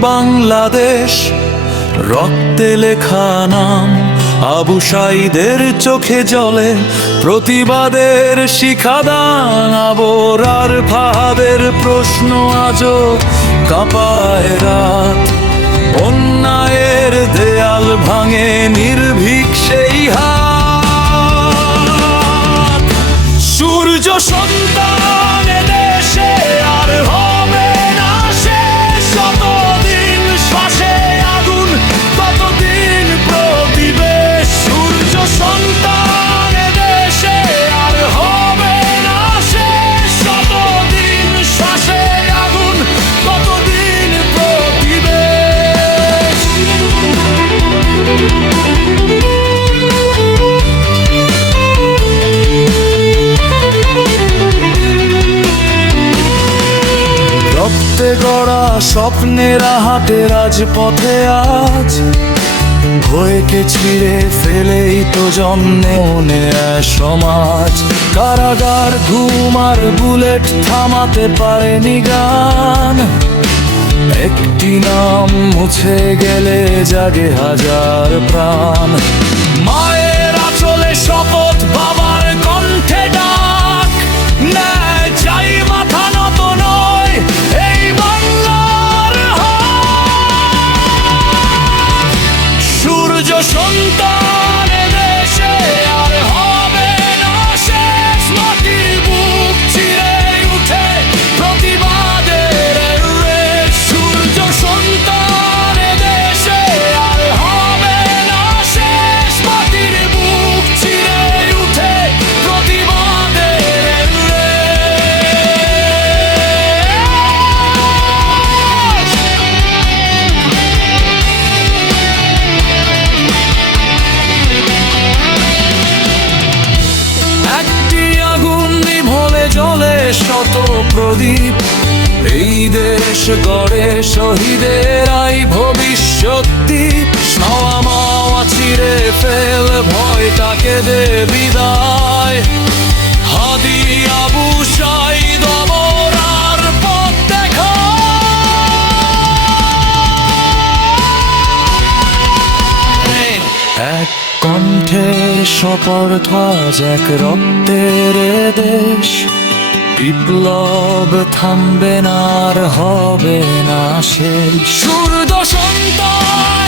বাংলাদেশ, রক্তে লেখা নাম। আবু সাঈদের চোখে জ্বলে প্রতিবাদের শিখাদান। আবরার ফাহাদের প্রশ্ন আজও কাঁপায় রাত। অন্যায়ের দেয়াল ভাঙে নির্ভীক সেই হাত। সূর্য সন্তান দেশে আর হবে না শেষ। যতদিন শ্বাসে আগুন ততদিন প্রতিবেশ। সূর্য সন্তান দেশে আর হবে না শেষ। যতদিন শ্বাসে আগুন ততদিন প্রতিবেশ। রক্তে গড়া স্বপ্নেরা হাটে রাজপথে আজ। ভয়কে ছিঁড়ে ফেলেই তো জন্মে মনে সমাজ। কারাগার ঘুম আর বুলেট থামাতে পারেনি গান। একটি নাম মুছে গেলে জাগে হাজার প্রাণ। মায়ের আঁচলে শপথ, বাবার কণ্ঠে ডাক। ন্যায় চাই, মাথা নত নয় এই বাংলার হাক। সূর্য সন্তান দেশে আর হবে না শেষ। মাটির বুক চিরে উঠে প্রতিবাদের রেশ। সূর্য সন্তান দেশে আর হবে না শেষ। মাটির বুক চিরে উঠে প্রতিবাদের রেশ। একটি আগুন নিভলে জ্বলে শত প্রদীপ। এই দেশ গড়ে শহীদেরাই ভবিষ্যৎ দ্বীপ। ছাওয়া মাওয়া চিরে ফেল, ভয়টাকে দে বিদায়। হাদি আবু সাঈদ অমরার পথ দেখা। এক কণ্ঠে শপথ, আজ এক রক্তের দেশ। বিপ্লব থামবে না আর হবে না শেষ। সূর্য সন্তান